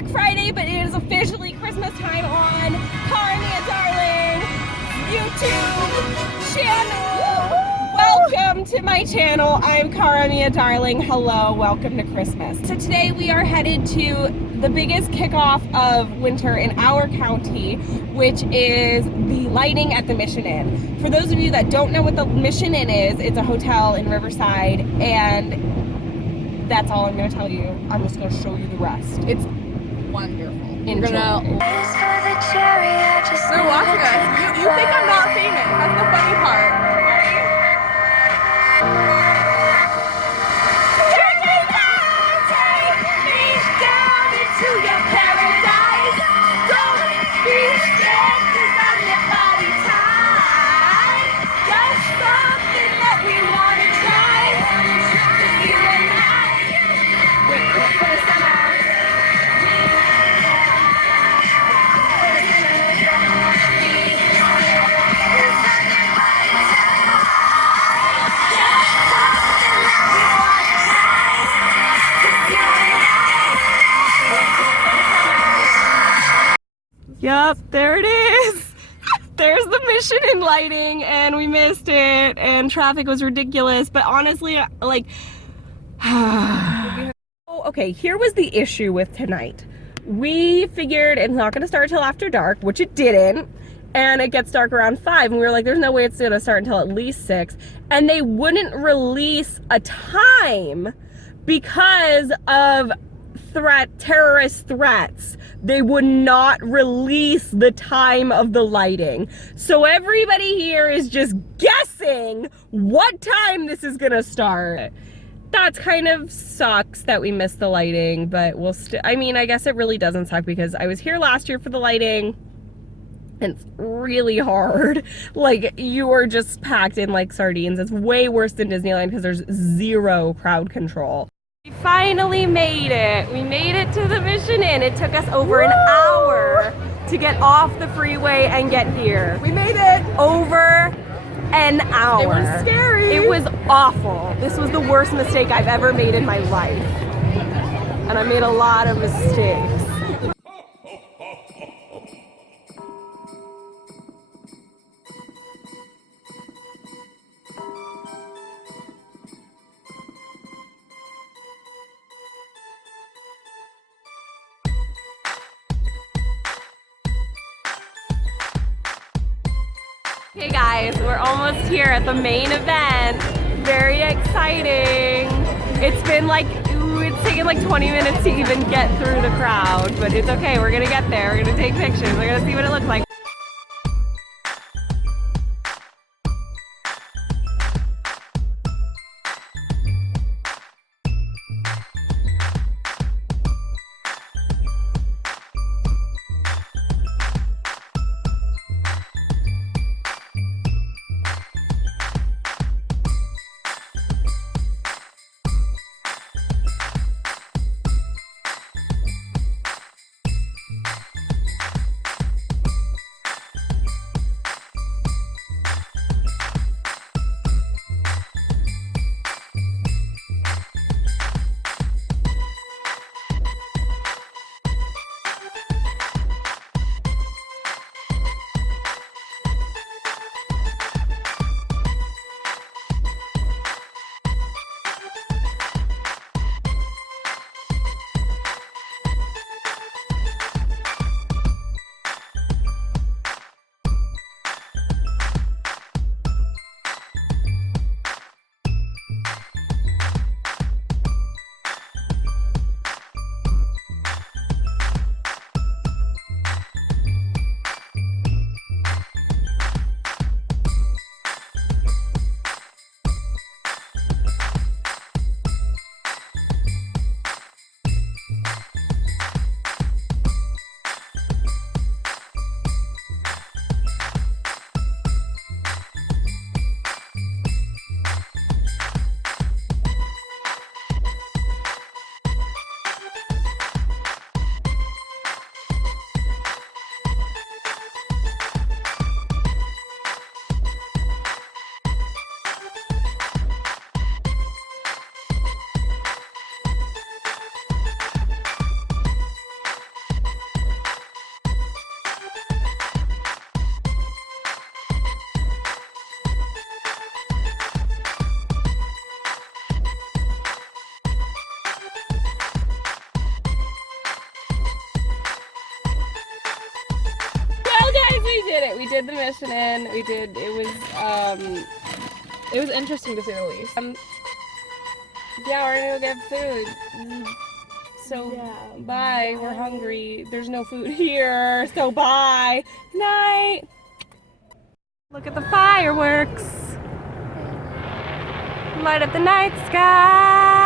Black Friday, but it is officially Christmas time on Karamia YouTube channel. Welcome to my channel. I'm Karamia Darling. Hello, welcome to Christmas. So today we are headed to the biggest kickoff of winter in our county, which is the lighting at the Mission Inn. For those of you that don't know what the Mission Inn is, it's a hotel in Riverside, and that's all I'm going to tell you. I'm just going to show you the rest. It's wonderful. Enjoy. They're watching us. You think I'm not famous. That's the funny part. Yep, there it is. There's the Mission Inn lighting, and we missed it, and traffic was ridiculous, but honestly, like, okay, here was the issue with tonight. We figured it's not going to start till after dark, which it didn't, and it gets dark around 5, and we were like, there's no way it's going to start until at least 6, and they wouldn't release a time because of terrorist threats. They would not release the time of the lighting. So everybody here is just guessing what time this is gonna start. That's kind of sucks that we missed the lighting, but we'll I mean, I guess it really doesn't suck because I was here last year for the lighting and it's really hard. Like, you are just packed in like sardines. It's way worse than Disneyland because there's zero crowd control. We finally made it. We made it to the Mission Inn. It took us over an hour to get off the freeway and get here. We made it. Over an hour. It was scary. It was awful. This was the worst mistake I've ever made in my life. And I made a lot of mistakes. Hey guys, we're almost here at the main event. Very exciting. It's been like, it's taken like 20 minutes to even get through the crowd, but it's okay, we're gonna get there. We're gonna take pictures, we're gonna see what it looks like. did it. We did the mission and we did, It was interesting to say the least. Yeah, we're gonna go get food. So, Yeah. bye. We're hungry. There's no food here, so bye. Night. Look at the fireworks. Light up the night sky.